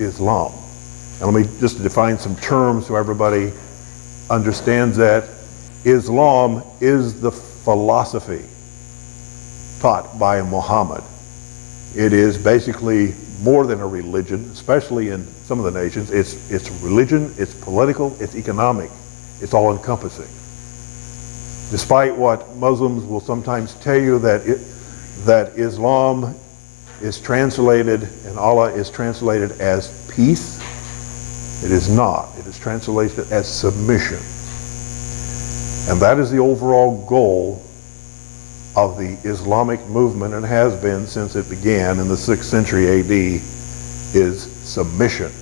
Islam. And let me just define some terms so everybody understands that. Islam is the philosophy taught by Muhammad. It is basically more than a religion, especially in some of the nations. It's religion, it's political, it's economic, it's all-encompassing. Despite what Muslims will sometimes tell you that Islam is translated and Allah is translated as peace, it is not. It is translated as submission. And that is the overall goal of the Islamic movement, and has been since it began in the 6th century AD, is submission.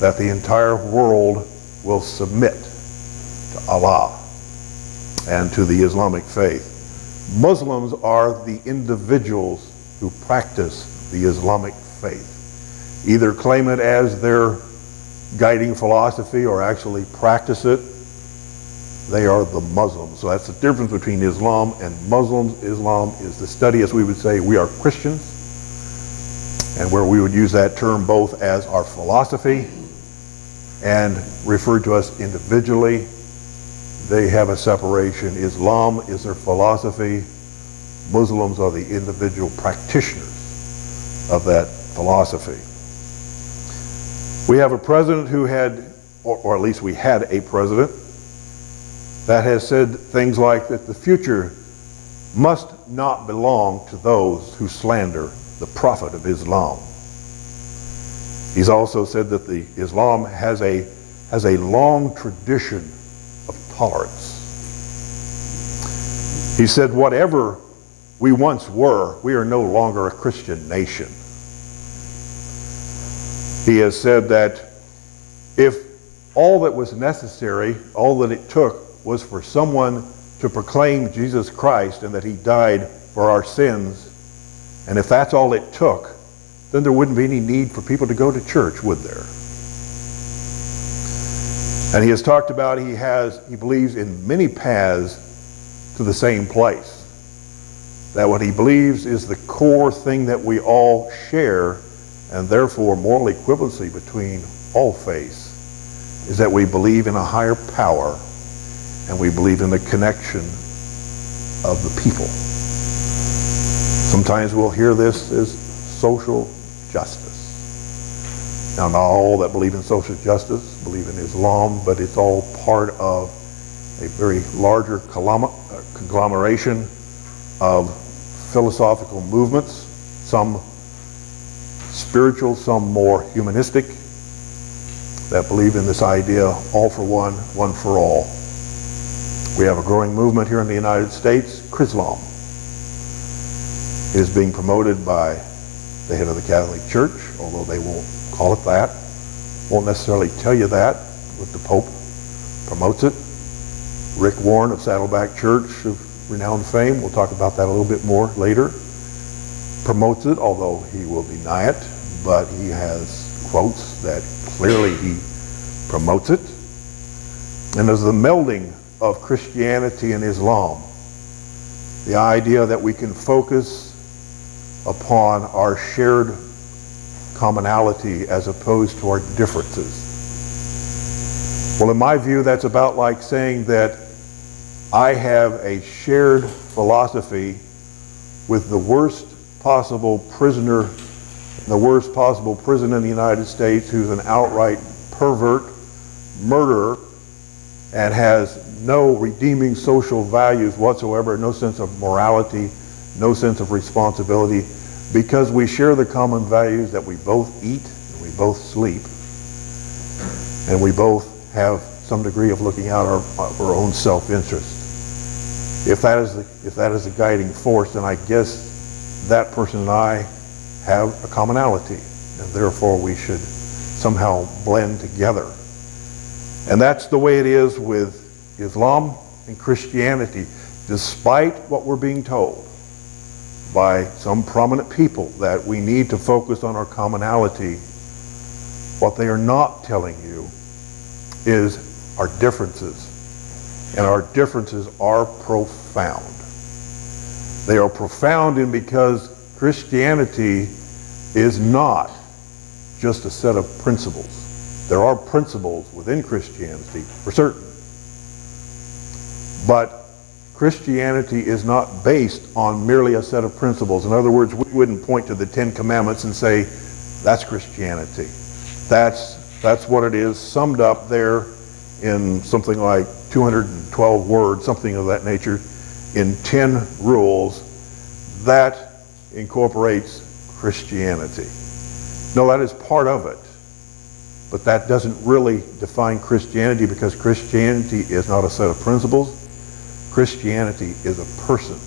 That the entire world will submit to Allah and to the Islamic faith. Muslims are the individuals who practice the Islamic faith. Either claim it as their guiding philosophy or actually practice it. They are the Muslims. So that's the difference between Islam and Muslims. Islam is the study, as we would say, we are Christians, and where we would use that term both as our philosophy and refer to us individually. They have a separation. Islam is their philosophy. Muslims are the individual practitioners of that philosophy. We have a president who had, or at least we had a president, that has said things like that the future must not belong to those who slander the Prophet of Islam. He's also said that Islam has a long tradition of tolerance. He said, whatever we once were, we are no longer a Christian nation. He has said that if all that was necessary, all that it took, was for someone to proclaim Jesus Christ and that he died for our sins, and if that's all it took, then there wouldn't be any need for people to go to church, would there? And he has talked about he believes in many paths to the same place. That what he believes is the core thing that we all share, and therefore moral equivalency between all faiths, is that we believe in a higher power and we believe in the connection of the people. Sometimes we'll hear this as social justice. Now, not all that believe in social justice believe in Islam, but it's all part of a very larger conglomeration of philosophical movements, some spiritual, some more humanistic, that believe in this idea, all for one, one for all. We have a growing movement here in the United States, Chrislam. It is being promoted by the head of the Catholic Church, although they won't call it that, won't necessarily tell you that, but the Pope promotes it. Rick Warren of Saddleback Church, of renowned fame, we'll talk about that a little bit more later, promotes it, although he will deny it, but he has quotes that clearly he promotes it. And there's the melding of Christianity and Islam, the idea that we can focus upon our shared commonality as opposed to our differences. Well, in my view, that's about like saying that I have a shared philosophy with the worst possible prisoner, the worst possible prison in the United States, who's an outright pervert, murderer, and has no redeeming social values whatsoever, no sense of morality, no sense of responsibility, because we share the common values that we both eat, and we both sleep, and we both have some degree of looking out our own self-interest. If that is the guiding force, then I guess that person and I have a commonality, and therefore we should somehow blend together. And that's the way it is with Islam and Christianity. Despite what we're being told by some prominent people that we need to focus on our commonality, what they are not telling you is our differences. And our differences are profound. They are profound in because Christianity is not just a set of principles. There are principles within Christianity, for certain. But Christianity is not based on merely a set of principles. In other words, we wouldn't point to the Ten Commandments and say, that's Christianity. That's what it is, summed up there in something like 212 words, something of that nature, in 10 rules. That incorporates Christianity. No, that is part of it. But that doesn't really define Christianity, because Christianity is not a set of principles. Christianity is a person.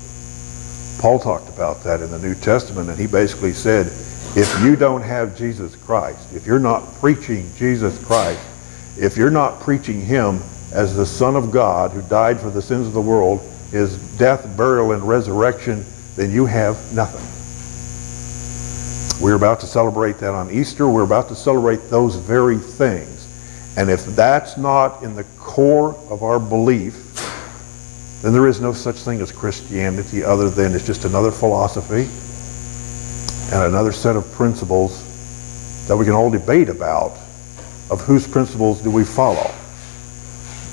Paul talked about that in the New Testament, and he basically said, if you don't have Jesus Christ, if you're not preaching Jesus Christ, if you're not preaching him as the Son of God who died for the sins of the world, his death, burial, and resurrection, then you have nothing. We're about to celebrate that on Easter. We're about to celebrate those very things. And if that's not in the core of our belief, then there is no such thing as Christianity, other than it's just another philosophy and another set of principles that we can all debate about, of whose principles do we follow.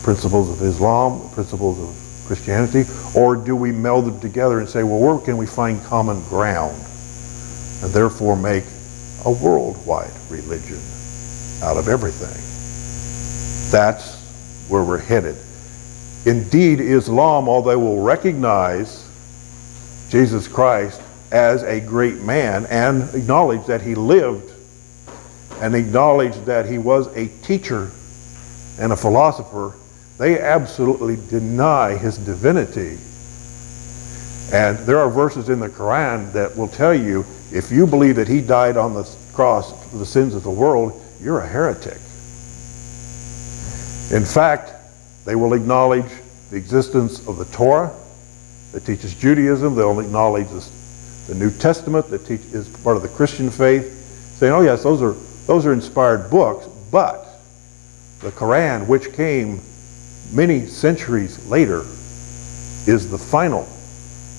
Principles of Islam, principles of Christianity, or do we meld them together and say, well, where can we find common ground, and therefore make a worldwide religion out of everything? That's where we're headed. Indeed, Islam, although they will recognize Jesus Christ as a great man and acknowledge that he lived and acknowledge that he was a teacher and a philosopher, they absolutely deny his divinity. And there are verses in the Quran that will tell you, if you believe that he died on the cross for the sins of the world, you're a heretic. In fact, they will acknowledge the existence of the Torah that teaches Judaism. They'll acknowledge the New Testament that is part of the Christian faith, saying, oh yes, those are inspired books, but the Quran, which came many centuries later, is the final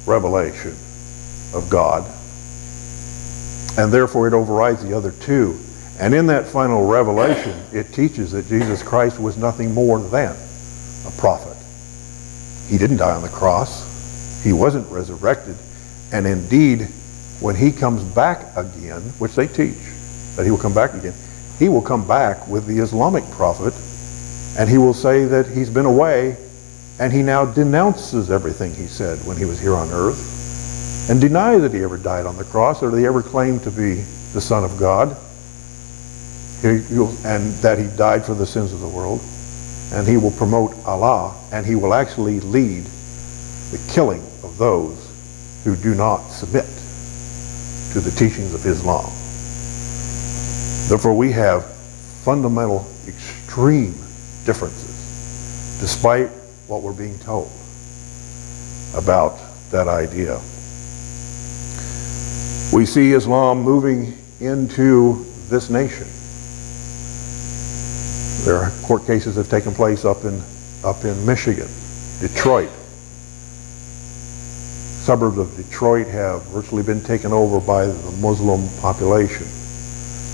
revelation of God, and therefore it overrides the other two. And in that final revelation, it teaches that Jesus Christ was nothing more than a prophet. He didn't die on the cross. He wasn't resurrected. And indeed, when he comes back again, which they teach, that he will come back again, he will come back with the Islamic prophet, and he will say that he's been away, and he now denounces everything he said when he was here on earth, and denies that he ever died on the cross, or that he ever claimed to be the Son of God, and that he died for the sins of the world. And he will promote Allah, and he will actually lead the killing of those who do not submit to the teachings of Islam. Therefore, we have fundamental, extreme differences, despite what we're being told about that idea. We see Islam moving into this nation. There are court cases that have taken place up in Michigan, Detroit. Suburbs of Detroit have virtually been taken over by the Muslim population.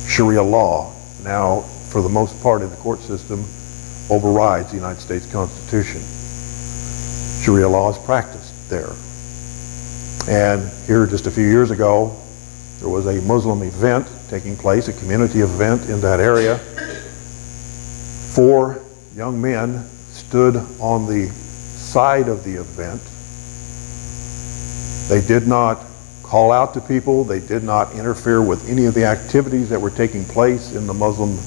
Sharia law now, for the most part in the court system, overrides the United States Constitution. Sharia law is practiced there. And here just a few years ago, there was a Muslim event taking place, a community event in that area. 4 young men stood on the side of the event. They did not call out to people. They did not interfere with any of the activities that were taking place in the Muslim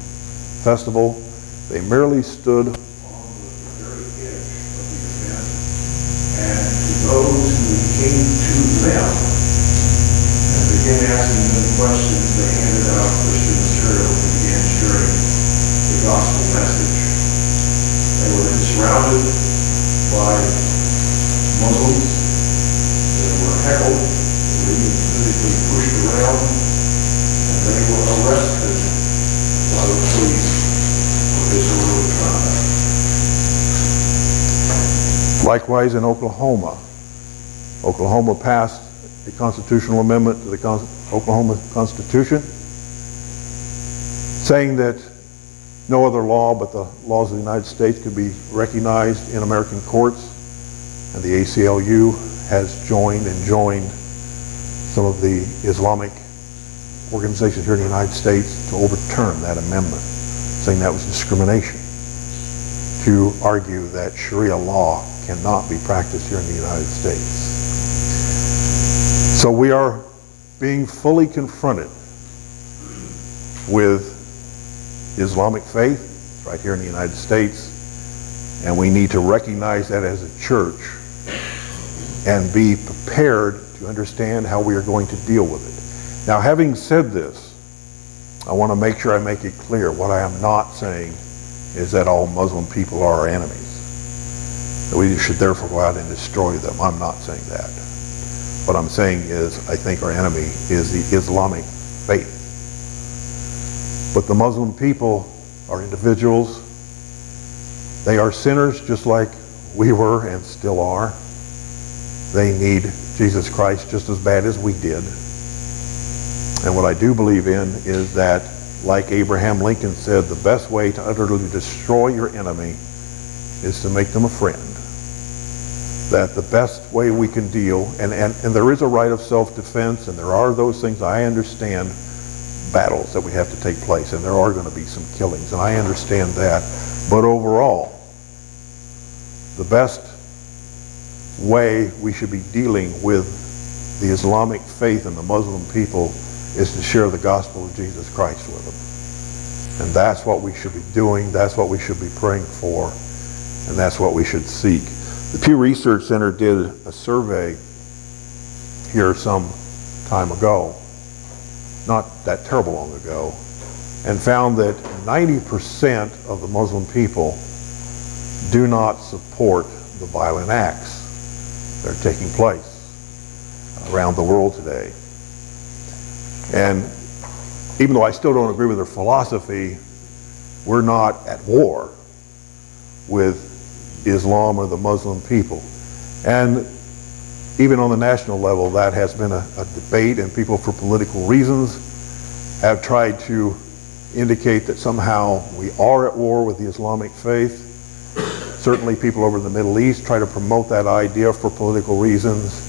festival. They merely stood on the very edge of the event, and to those who came to them and began asking them questions, they handed out Christian material and began sharing the gospel message. They were then surrounded by Muslims. They were heckled, they were even physically pushed around, and they were arrested by the police for disorderly conduct. Likewise in Oklahoma. Oklahoma passed a constitutional amendment to the Oklahoma Constitution, saying that no other law but the laws of the United States could be recognized in American courts, and the ACLU has joined some of the Islamic organizations here in the United States to overturn that amendment, saying that was discrimination, to argue that Sharia law cannot be practiced here in the United States. So we are being fully confronted with Islamic faith right here in the United States, and we need to recognize that as a church and be prepared to understand how we are going to deal with it. Now, having said this, I want to make sure I make it clear what I am not saying is that all Muslim people are our enemies, that we should therefore go out and destroy them. I'm not saying that. What I'm saying is I think our enemy is the Islamic faith. But the Muslim people are individuals. They are sinners just like we were and still are. They need Jesus Christ just as bad as we did. And what I do believe in is that, like Abraham Lincoln said, the best way to utterly destroy your enemy is to make them a friend. That the best way we can deal, and there is a right of self-defense, and there are those things, I understand, battles that we have to take place, and there are going to be some killings, and I understand that. But overall, the best way we should be dealing with the Islamic faith and the Muslim people is to share the gospel of Jesus Christ with them. And that's what we should be doing, that's what we should be praying for, and that's what we should seek. The Pew Research Center did a survey here some time ago, not that terrible long ago, and found that 90% of the Muslim people do not support the violent acts that are taking place around the world today. And even though I still don't agree with their philosophy, we're not at war with Islam or the Muslim people. And even on the national level, that has been a debate, and people for political reasons have tried to indicate that somehow we are at war with the Islamic faith. Certainly people over in the Middle East try to promote that idea for political reasons.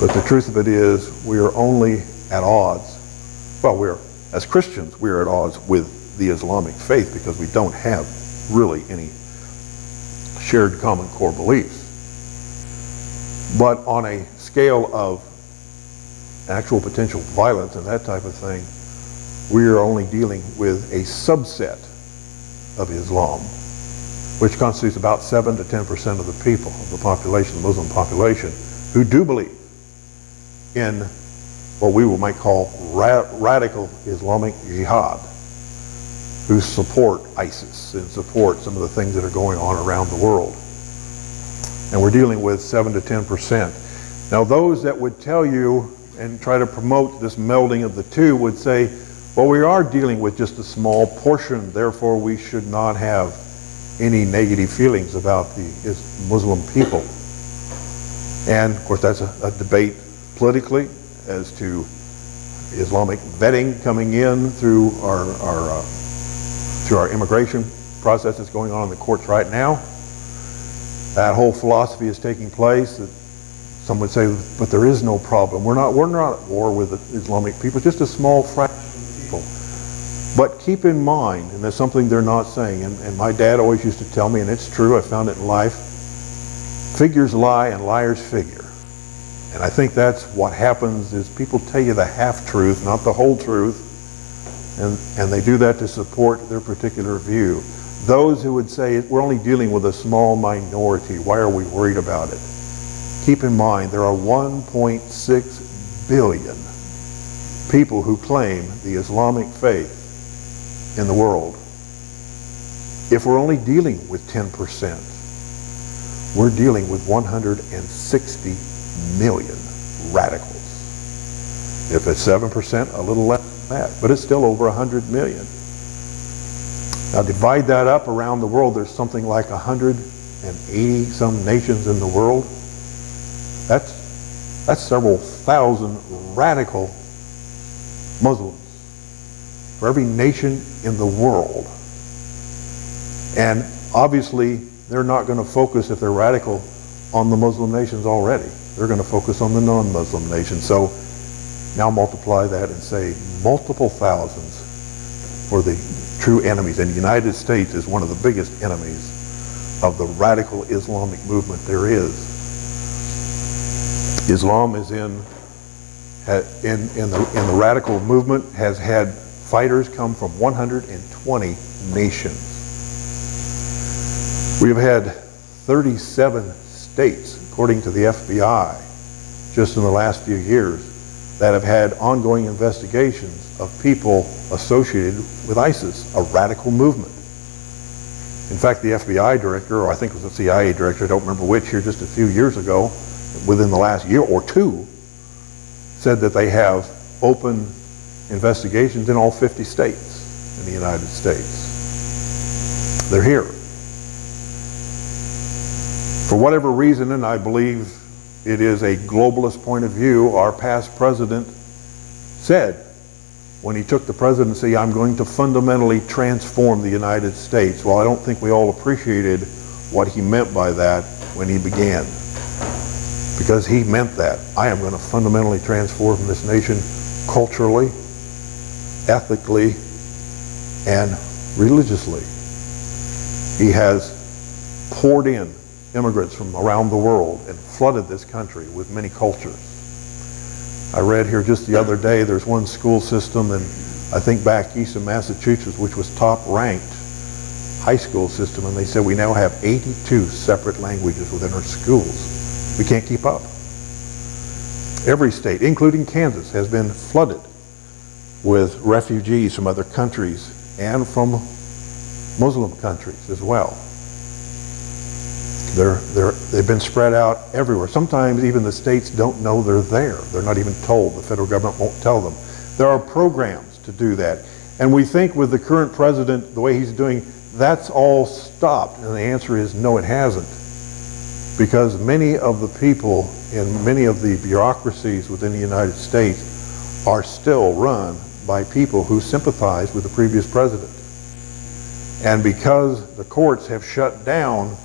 But the truth of it is, we are only at odds. Well, as Christians, we're at odds with the Islamic faith because we don't have really any shared common core beliefs. But on a scale of actual potential violence and that type of thing, we are only dealing with a subset of Islam, which constitutes about 7 to 10% of the people, of the population, the Muslim population, who do believe in what we might call radical Islamic jihad, who support ISIS and support some of the things that are going on around the world. And we're dealing with 7 to 10%. Now, those that would tell you and try to promote this melding of the two would say, well, we are dealing with just a small portion, therefore we should not have any negative feelings about the Muslim people. And of course that's a debate politically as to Islamic vetting coming in through our immigration process that's going on in the courts right now. That whole philosophy is taking place. That some would say, but there is no problem. We're not at war with the Islamic people, just a small fraction of people. But keep in mind, and there's something they're not saying, and my dad always used to tell me, and it's true, I found it in life, figures lie and liars figure. And I think that's what happens is people tell you the half-truth, not the whole truth, and they do that to support their particular view. Those who would say, we're only dealing with a small minority, why are we worried about it? Keep in mind, there are 1.6 billion people who claim the Islamic faith in the world. If we're only dealing with 10%, we're dealing with 160 million radicals. If it's 7%, a little less than that, but it's still over 100 million. Now divide that up around the world, there's something like 180 some nations in the world. That's several thousand radical Muslims for every nation in the world. And obviously, they're not going to focus, if they're radical, on the Muslim nations already. They're going to focus on the non-Muslim nations. So now multiply that and say multiple thousands for the true enemies. And the United States is one of the biggest enemies of the radical Islamic movement there is. Islam is in the radical movement, has had fighters come from 120 nations. We have had 37 states, according to the FBI, just in the last few years, that have had ongoing investigations of people associated with ISIS, a radical movement. In fact, the FBI director, or I think it was the CIA director, I don't remember which, here just a few years ago, within the last year or two, said that they have open investigations in all 50 states in the United States. They're here. For whatever reason, and I believe it is a globalist point of view, our past president said when he took the presidency, I'm going to fundamentally transform the United States. Well, I don't think we all appreciated what he meant by that when he began. Because he meant that. I am going to fundamentally transform this nation culturally, ethically, and religiously. He has poured in immigrants from around the world and flooded this country with many cultures. I read here just the other day, there's one school system, and I think back east in Massachusetts, which was top-ranked high school system, and they said we now have 82 separate languages within our schools. We can't keep up. Every state, including Kansas, has been flooded with refugees from other countries and from Muslim countries as well. They've been spread out everywhere. Sometimes even the states don't know they're there. They're not even told. The federal government won't tell them. There are programs to do that. And we think with the current president, the way he's doing, that's all stopped. And the answer is no, it hasn't. Because many of the people in many of the bureaucracies within the United States are still run by people who sympathize with the previous president. And because the courts have shut down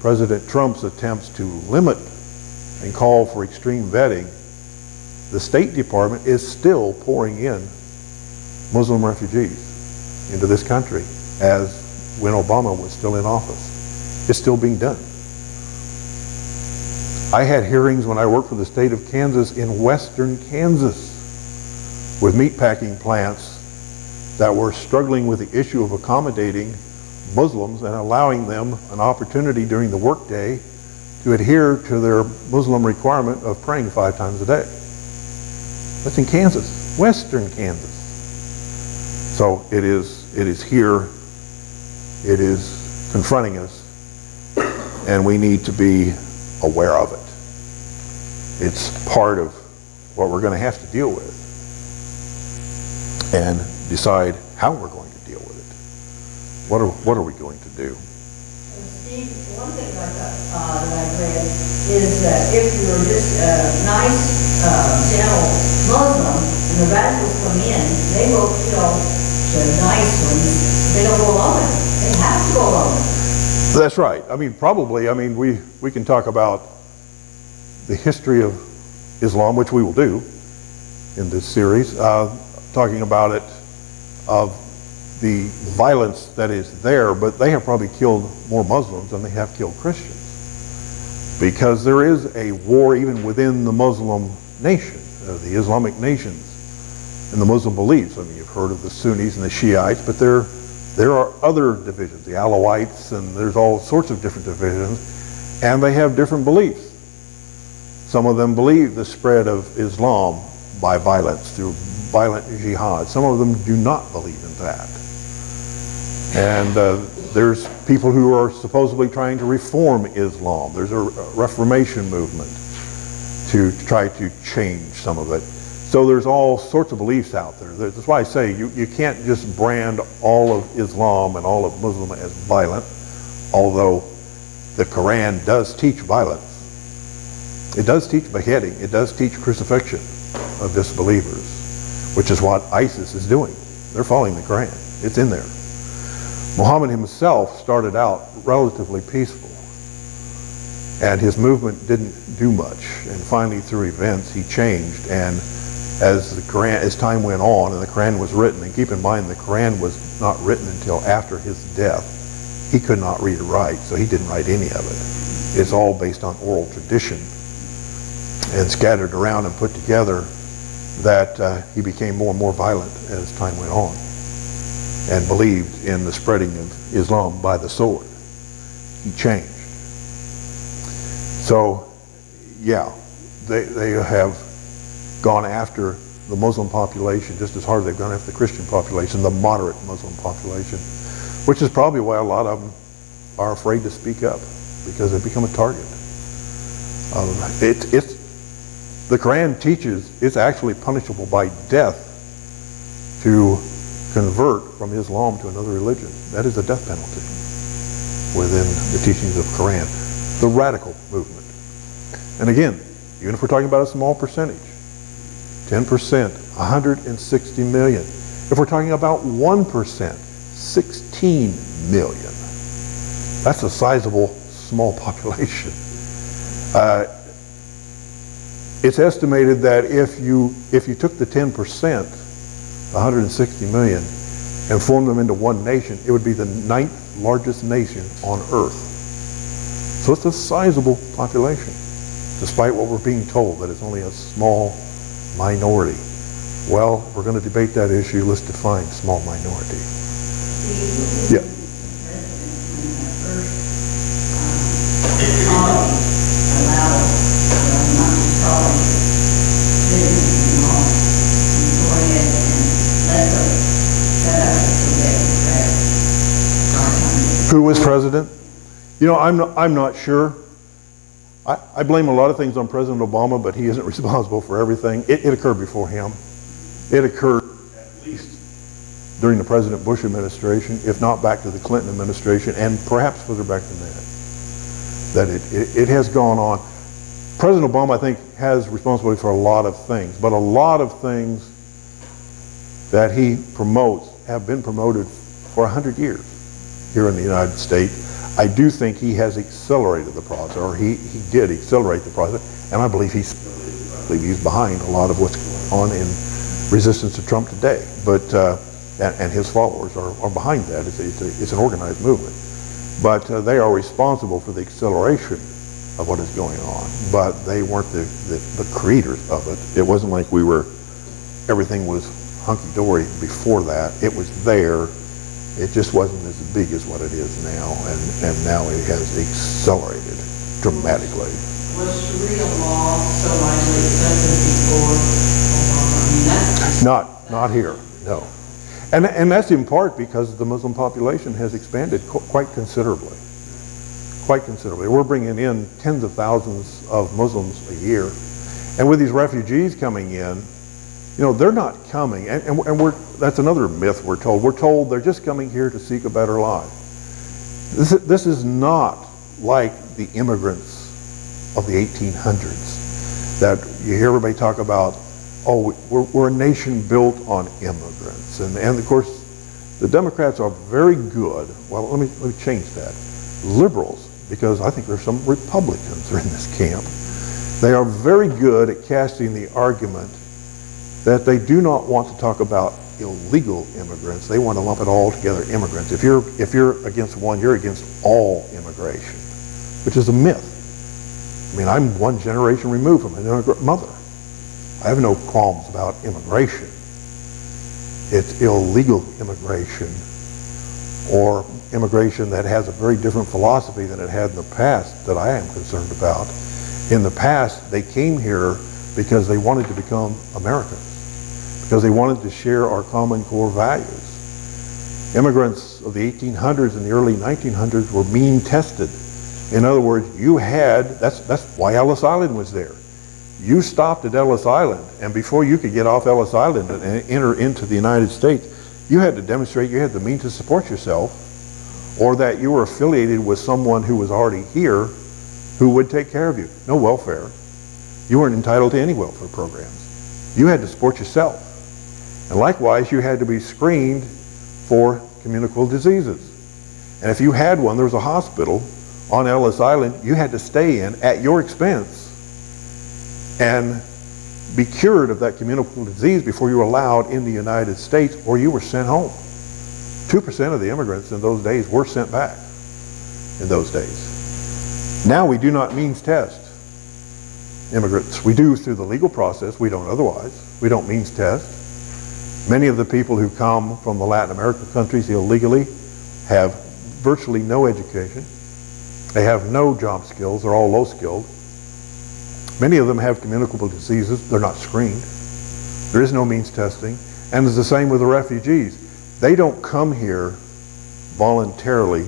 President Trump's attempts to limit and call for extreme vetting, the State Department is still pouring in Muslim refugees into this country as when Obama was still in office. It's still being done. I had hearings when I worked for the state of Kansas in western Kansas with meatpacking plants that were struggling with the issue of accommodating Muslims and allowing them an opportunity during the workday to adhere to their Muslim requirement of praying 5 times a day. That's in Kansas, western Kansas. So it is here, it is confronting us, and we need to be aware of it. It's part of what we're going to have to deal with and decide how we're going to deal with it. What are we going to do? Steve, one thing that I've read is that if you're just a nice, gentle Muslim and the radicals come in, they will kill the nice ones. They don't go along with it. They have to go along with it. That's right. I mean, probably, I mean, we can talk about the history of Islam, which we will do in this series, talking about it, of the violence that is there, but they have probably killed more Muslims than they have killed Christians. Because there is a war even within the Muslim nation, the Islamic nations, and the Muslim beliefs. I mean, you've heard of the Sunnis and the Shiites, but there are other divisions, the Alawites, and there's all sorts of different divisions, and they have different beliefs. Some of them believe the spread of Islam by violence, through violent jihad. Some of them do not believe in that. And there's people who are supposedly trying to reform Islam. There's a Reformation movement to try to change some of it. So there's all sorts of beliefs out there. That's why I say you can't just brand all of Islam and all of Muslim as violent, although the Quran does teach violence. It does teach beheading. It does teach crucifixion of disbelievers, which is what ISIS is doing. They're following the Quran. It's in there. Muhammad himself started out relatively peaceful, and his movement didn't do much. And finally, through events, he changed. And as time went on and the Quran was written, and keep in mind the Quran was not written until after his death. He could not read or write, so he didn't write any of it. It's all based on oral tradition and scattered around and put together, that he became more and more violent as time went on and believed in the spreading of Islam by the sword. He changed. So, yeah, they have gone after the Muslim population just as hard as they've gone after the Christian population, the moderate Muslim population, which is probably why a lot of them are afraid to speak up, because they've become a target. The Quran teaches it's actually punishable by death to convert from Islam to another religion. That is a death penalty within the teachings of Quran, the radical movement. And again, even if we're talking about a small percentage, 10%, 160 million. If we're talking about 1%, 16 million. That's a sizable small population. It's estimated that if you took the 10%, 160 million, and formed them into one nation, it would be the 9th largest nation on earth. So it's a sizable population, despite what we're being told, that it's only a small minority. Well, if we're going to debate that issue, let's define small minority. Yeah. Who was president? You know, I'm not sure. I blame a lot of things on President Obama, but he isn't responsible for everything. It occurred before him. It occurred at least during the President Bush administration, if not back to the Clinton administration, and perhaps further back than that. That it has gone on. President Obama, I think, has responsibility for a lot of things, but a lot of things that he promotes have been promoted for 100 years here in the United States. I do think he has accelerated the process, or he did accelerate the process, and I believe he's behind a lot of what's going on in resistance to Trump today. But and his followers are behind that. It's an organized movement, but they are responsible for the acceleration of what is going on. But they weren't the creators of it. It wasn't like everything was hunky-dory before that. It was there. It just wasn't as big as what it is now, and now it has accelerated dramatically. Was Sharia law so widely accepted before Obama? Not here, no. And that's in part because the Muslim population has expanded quite considerably. Quite considerably. We're bringing in tens of thousands of Muslims a year. And with these refugees coming in, you know, they're not coming, and that's another myth we're told. We're told they're just coming here to seek a better life. This is not like the immigrants of the 1800s that you hear everybody talk about. Oh, we're a nation built on immigrants, and of course the Democrats are very good. Well, let me change that. Liberals, because I think there's some Republicans that are in this camp. They are very good at casting the argument that they do not want to talk about illegal immigrants. They want to lump it all together, immigrants. If you're against one, you're against all immigration, which is a myth. I mean, I'm one generation removed from an immigrant mother. I have no qualms about immigration. It's illegal immigration, or immigration that has a very different philosophy than it had in the past, that I am concerned about. In the past, they came here because they wanted to become Americans, because they wanted to share our common core values. Immigrants of the 1800s and the early 1900s were mean-tested. In other words, that's why Ellis Island was there. You stopped at Ellis Island, and before you could get off Ellis Island and enter into the United States, you had to demonstrate you had the means to support yourself, or that you were affiliated with someone who was already here who would take care of you. No welfare. You weren't entitled to any welfare programs. You had to support yourself. And likewise, you had to be screened for communicable diseases. And if you had one, there was a hospital on Ellis Island you had to stay in at your expense and be cured of that communicable disease before you were allowed in the United States, or you were sent home. 2% of the immigrants in those days were sent back in those days. Now we do not means test immigrants. We do through the legal process. We don't otherwise. We don't means test. Many of the people who come from the Latin American countries illegally have virtually no education. They have no job skills. They're all low skilled. Many of them have communicable diseases. They're not screened. There is no means testing. And it's the same with the refugees. They don't come here voluntarily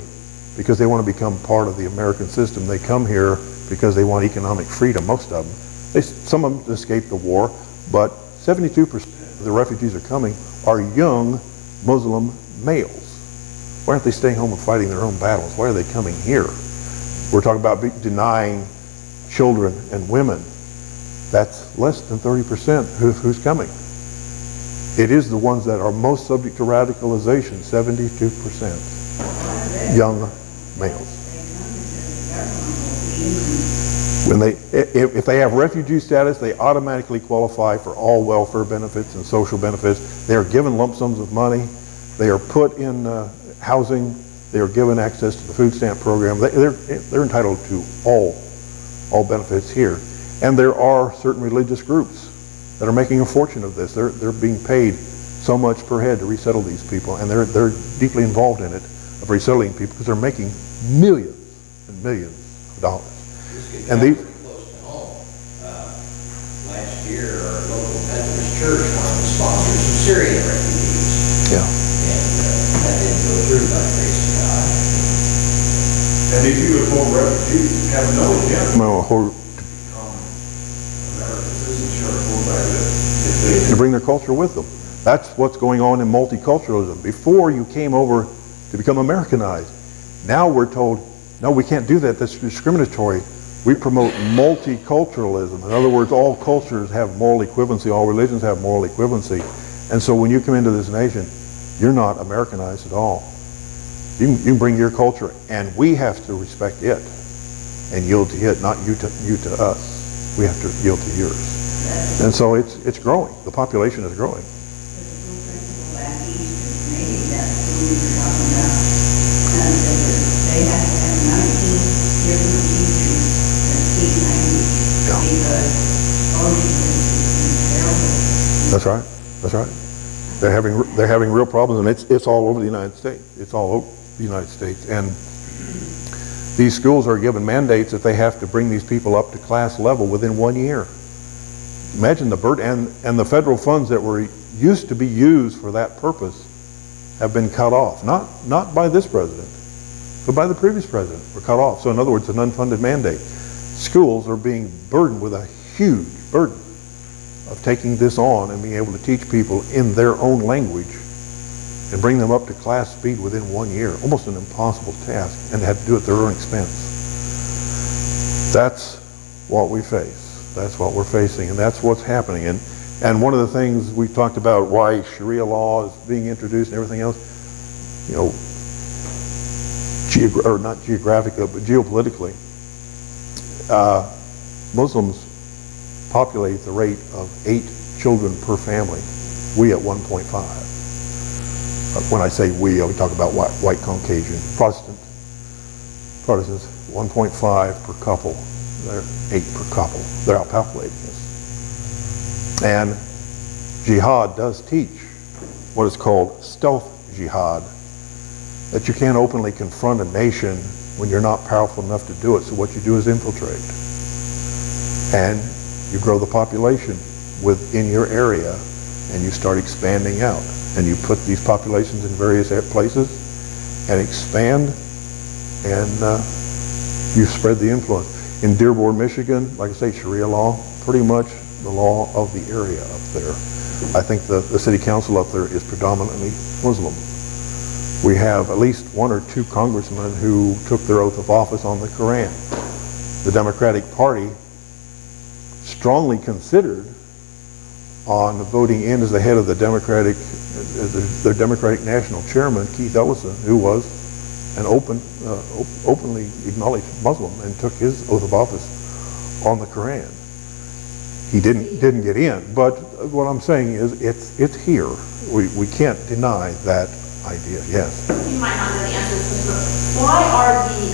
because they want to become part of the American system. They come here because they want economic freedom, most of them. Some of them escaped the war, but 72% of the refugees are coming are young Muslim males. Why aren't they staying home and fighting their own battles? Why are they coming here? We're talking about denying children and women. That's less than 30% who's coming. It is the ones that are most subject to radicalization, 72% young males. If they have refugee status, they automatically qualify for all welfare benefits and social benefits. They are given lump sums of money. They are put in housing. They are given access to the food stamp program. They're entitled to all benefits here. And there are certain religious groups that are making a fortune of this. They're being paid so much per head to resettle these people, and they're deeply involved in it, of resettling people, because they're making millions and millions of dollars. And these close to home. Last year, our local Methodist church wanted to sponsor some Syrian refugees. Yeah. And that didn't go through, by the grace of God. And these uniform refugees have no agenda well, to become American citizenship or back if to bring their culture with them. That's what's going on in multiculturalism. Before, you came over to become Americanized. Now we're told, no, we can't do that. That's discriminatory. We promote multiculturalism. In other words, all cultures have moral equivalency. All religions have moral equivalency. And so when you come into this nation, you're not Americanized at all. You can bring your culture, and we have to respect it and yield to it, not you to us. We have to yield to yours. And so it's growing. The population is growing. That's right. That's right. They're having real problems, and it's all over the United States. It's all over the United States. And these schools are given mandates that they have to bring these people up to class level within 1 year. Imagine the burden, and the federal funds that were used to be used for that purpose have been cut off. Not by this president, but by the previous president were cut off. So in other words, an unfunded mandate. Schools are being burdened with a huge burden of taking this on and being able to teach people in their own language and bring them up to class speed within 1 year. Almost an impossible task, and they had to do it at their own expense. That's what we face. That's what we're facing, and that's what's happening. And one of the things we talked about, why Sharia law is being introduced and everything else, you know, not geographically, but geopolitically, Muslims populate the rate of 8 children per family. We at 1.5. When I say we talk about white Caucasian. Protestants, 1.5 per couple. They're 8 per couple. They're outpopulating us. And jihad does teach what is called stealth jihad, that you can't openly confront a nation when you're not powerful enough to do it. So what you do is infiltrate. And you grow the population within your area, and you start expanding out. And you put these populations in various places and expand, and you spread the influence. In Dearborn, Michigan, like I say, Sharia law, pretty much the law of the area up there. I think the city council up there is predominantly Muslim. We have at least 1 or 2 congressmen who took their oath of office on the Quran. The Democratic Party strongly considered on voting in as the head of the Democratic, their Democratic National Chairman, Keith Ellison, who was an openly acknowledged Muslim and took his oath of office on the Quran. He didn't get in, but what I'm saying is it's here. We can't deny that idea. Yes. You might not know the answer to this, but why are the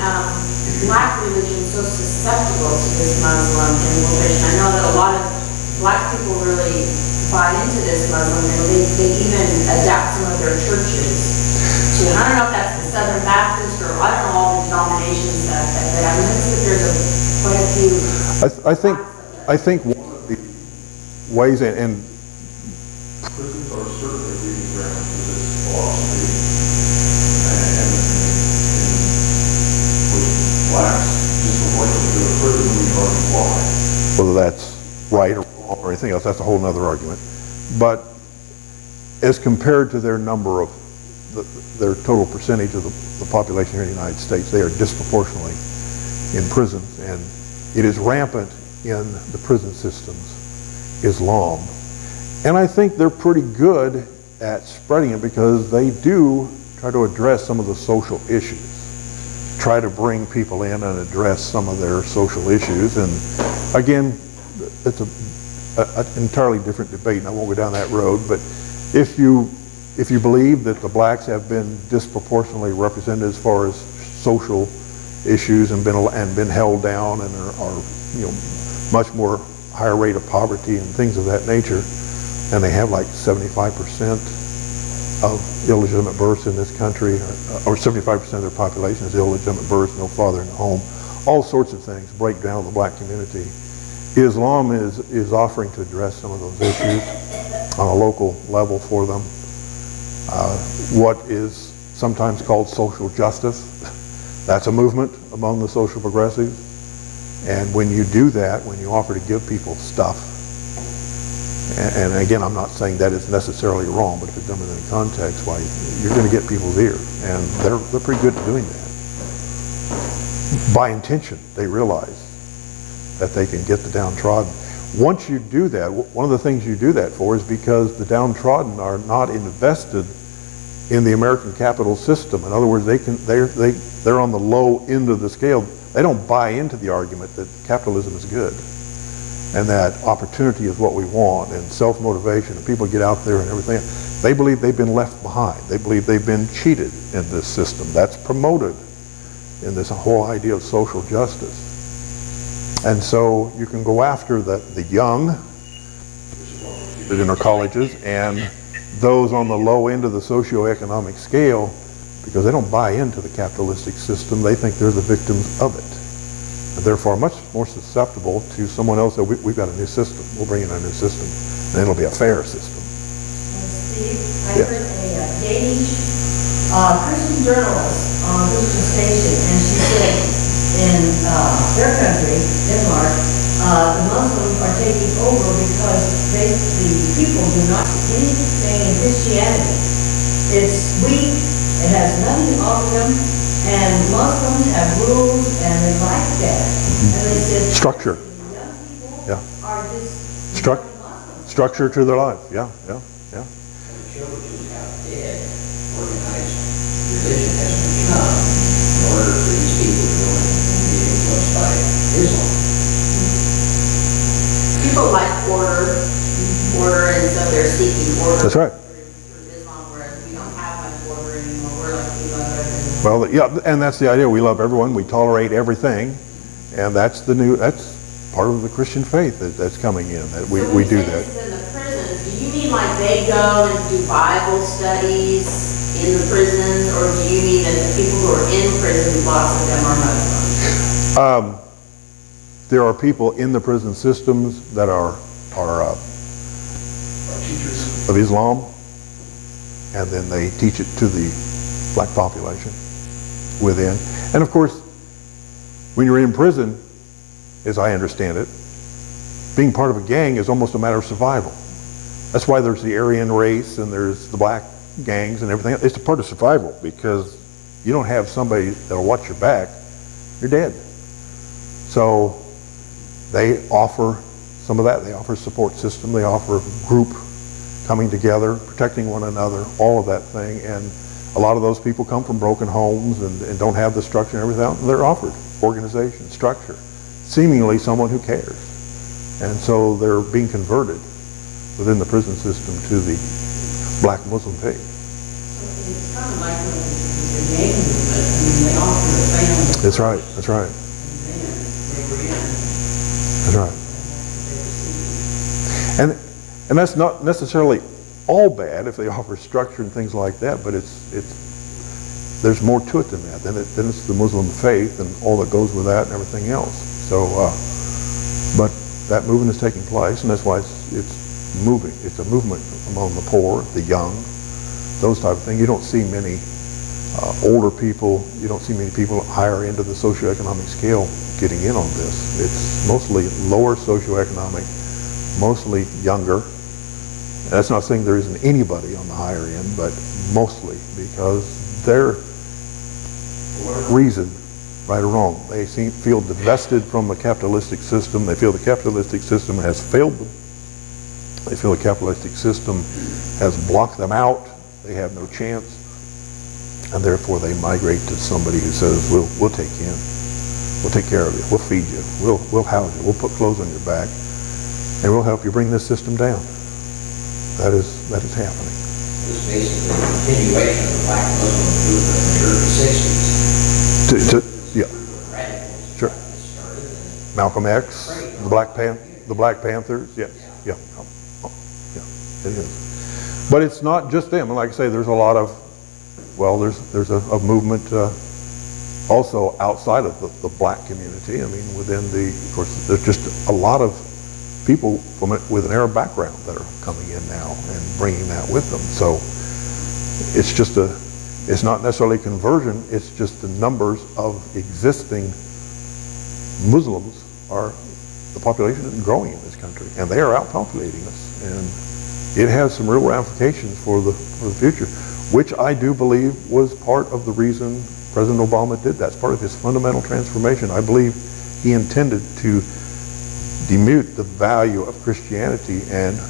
black religions so susceptible to this Muslim infiltration? I know that a lot of black people really buy into this Muslim, and they even adapt some of their churches to it. I don't know if that's the Southern Baptist or I don't know all the denominations that I noticed that there's quite a few. I think one of the ways, and prisons are certainly leading ground for this philosophy, and with blacks disproportionately to the prison, we already why. whether that's right or wrong or anything else, that's a whole other argument. But as compared to their number of, their total percentage of the population here in the United States, they are disproportionately in prisons, and it is rampant in the prison systems, Islam. And I think they're pretty good at spreading it because they do try to address some of the social issues, try to bring people in and address some of their social issues. And again, it's an entirely different debate, and I won't go down that road, but if you believe that the blacks have been disproportionately represented as far as social issues and been held down and are much more higher rate of poverty and things of that nature, and they have like 75% of illegitimate births in this country, or 75% of their population is illegitimate births, no father in the home, all sorts of things break down the black community. Islam is offering to address some of those issues on a local level for them. What is sometimes called social justice, that's a movement among the social progressives. And when you do that, when you offer to give people stuff, and again, I'm not saying that is necessarily wrong, but if it's done within a context, why you're going to get people's ear, and they're pretty good at doing that. By intention, they realize that they can get the downtrodden. Once you do that, one of the things you do that for is because the downtrodden are not invested in the American capital system. In other words, they're on the low end of the scale. They don't buy into the argument that capitalism is good and that opportunity is what we want and self-motivation and people get out there and everything. They believe they've been left behind. They believe they've been cheated in this system. That's promoted in this whole idea of social justice. And so you can go after the young in our colleges and those on the low end of the socioeconomic scale, because they don't buy into the capitalistic system. They think they're the victims of it. And therefore much more susceptible to someone else that we've got a new system. We'll bring in a new system, and it'll be a fair system. Steve, I heard a Danish Christian journalist on a Christian station, and she said in their country, Denmark, the Muslims are taking over because the people do not see anything in Christianity. It's weak, it has nothing to offer them, and Muslims have rules, and they like that. And they said structure. Young people Yeah. are just Structure to their life. Yeah. And it shows just how dead organized religion has become in order for these people to go and be influenced by Islam. People like order, and so they're seeking order. That's right. Through Islam, whereas we don't have much order anymore. We're like, we love everything. Well, yeah, and that's the idea. We love everyone. We tolerate everything, and that's part of the Christian faith that's coming in. That we do that. This is in the prisons. Do you mean like they go and do Bible studies in the prisons, or do you mean that the people who are in prison, lots of them are Muslims? There are people in the prison systems that are Teachers. of Islam, and then they teach it to the black population within. And of course, when you're in prison, as I understand it, being part of a gang is almost a matter of survival. That's why there's the Aryan race and there's the black gangs and everything. It's a part of survival, because you don't have somebody that'll watch your back, you're dead. So they offer some of that. They offer a support system. They offer a group coming together, protecting one another, all of that thing. And a lot of those people come from broken homes and don't have the structure and everything else. And they're offered organization, structure, seemingly someone who cares. And so they're being converted within the prison system to the black Muslim faith. It's kind of like the gang movement. I mean, they offer the family. That's right, that's right. And then they were in. That's right. They received. And that's not necessarily all bad if they offer structure and things like that, but there's more to it than that. Then it's the Muslim faith and all that goes with that and everything else. So, but that movement is taking place, and that's why it's moving. It's a movement among the poor, the young, those type of things. You don't see many older people, you don't see many people higher into the socioeconomic scale getting in on this. It's mostly lower socioeconomic, mostly younger. That's not saying there isn't anybody on the higher end, but mostly because their reason, right or wrong, they feel divested from the capitalistic system. They feel the capitalistic system has failed them. They feel the capitalistic system has blocked them out. They have no chance. And therefore they migrate to somebody who says, we'll take you in. We'll take care of you. We'll feed you. We'll house you. We'll put clothes on your back. And we'll help you bring this system down. That is happening. It was basically a continuation of the black Muslim movement in the early 60s. Yeah. Radicals Sure. started and Malcolm X, the Black Panthers, yes, yeah, yeah, it is. But it's not just them. And like I say, there's a lot of, well, there's a movement also outside of the black community. I mean, within the, of course, there's just a lot of people with an Arab background that are coming in now and bringing that with them. So it's just it's not necessarily conversion, it's just the numbers of existing Muslims the population is growing in this country, and they are outpopulating us. And it has some real ramifications for the future, which I do believe was part of the reason President Obama did that. It's part of his fundamental transformation. I believe he intended to demute the value of Christianity and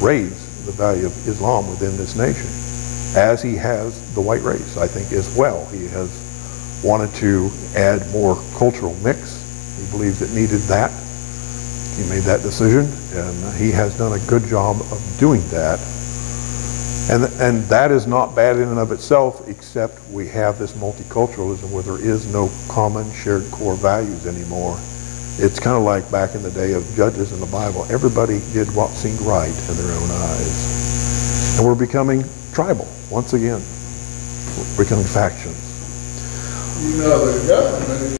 raise the value of Islam within this nation, as he has the white race, I think, as well. He has wanted to add more cultural mix. He believes it needed that. He made that decision, and he has done a good job of doing that. And that is not bad in and of itself, except we have this multiculturalism where there is no common shared core values anymore. It's kind of like back in the day of judges in the Bible. Everybody did what seemed right in their own eyes. And we're becoming tribal once again. We're becoming factions. You know, the government